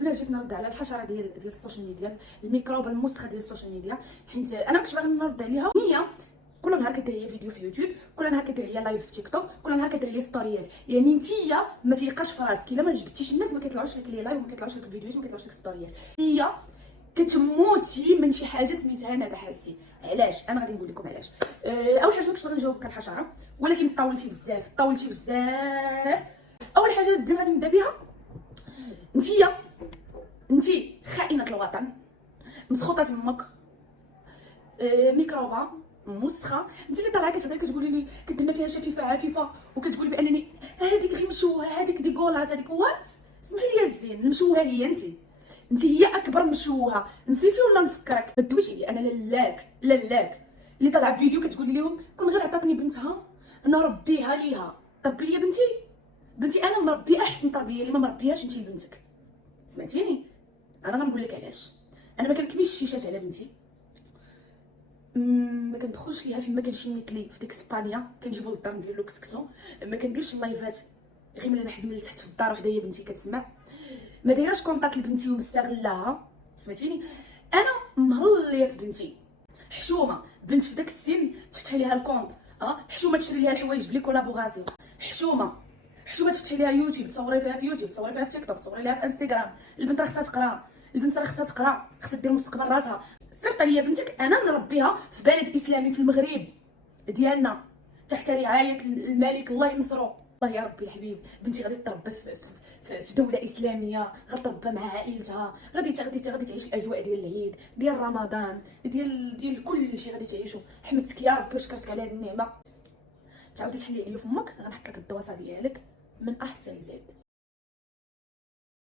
البنات جيت نرد على الحشره ديال السوشيال ميديا، الميكروب المسخه ديال السوشيال ميديا، حيت انا ما كنتش باغي نرد عليها. هي كل نهار كدير ليا فيديو في يوتيوب، كل نهار كدير ليا لايف في تيك توك، كل نهار كدير ليا ستوريات. يعني نتيا ما تيلقاش في راسك الا ما جبتيش الناس، ما كيطلعوش لك لي لايف وما كيطلعوش لك الفيديوهات وما كيطلعوش لك ستوريات. هي كتموتي من شي حاجه سميتها ندى حاسي. علاش؟ انا غادي نقول لكم علاش. اول حاجه ما كنتش باغي نجاوبك الحشره، ولكن طولتي بزاف. اول حاجه الزين غادي نبدا بها، انتي خائنه الوطن، مسخوطه تمك، ميكروبه مسخه. انت اللي طالعه كتهضري كتقولي لي كديرنا فيها شفيفه عفيفه، وكتقولي بانني هذيك غير مشوهه، هذيك ديكولاس، هذيك وات. اسمحي لي الزين، المشوهه هي انت هي اكبر مشوهه. نسيتي ولا نفكرك؟ ما تدويش عليا انا لالاك اللي طالعه في فيديو كتقولي لهم كون غير عطاتني بنتها نربيها ليها. طبي لي بنتي انا مربيه احسن تربيه اللي ما مربيهاش انت لبنتك. سمعتيني؟ انا غنقول لك علاش. انا ما كنكميش الشيشات على بنتي، ما كندخلش ليها فين ما كانش مثلي في ديك اسبانيا كنجيبو للدار نديرلو كسكسو، ما كنديرش اللايفات غير ملي نحزم لتحت في الدار وحده هي بنتي كتسمع، ما دايراش كونطاكت لبنتي ومستغلاها. سمعتيني؟ انا مهليه في بنتي، حشومه بنت في داك السن تفتحي ليها الكونط، حشومه تشري ليها الحوايج بلي كولابوغاسيون، حشومه تفتحي ليها يوتيوب تصوري فيها في يوتيوب، تصوري فيها في تيك توك، تصوري ليها في انستغرام. البنت راه خصها تقرا، خصها دير مستقبل راسها. صيفط ليا بنتك انا نربيها في بلد اسلامي في المغرب ديالنا تحت رعايه الملك الله ينصرو. الله يا ربي الحبيب، بنتي غادي تربى في دوله اسلاميه، غتربى مع عائلتها، غادي تعيش الاجواء ديال العيد، ديال رمضان، ديال كل شيء غادي تعيشوا. حمدتك يا ربي وشكرتك على هذه النعمه. تعاودي تحلي عليا فمك، غنحط لك الدواسه ديالك من أ حتى لزد.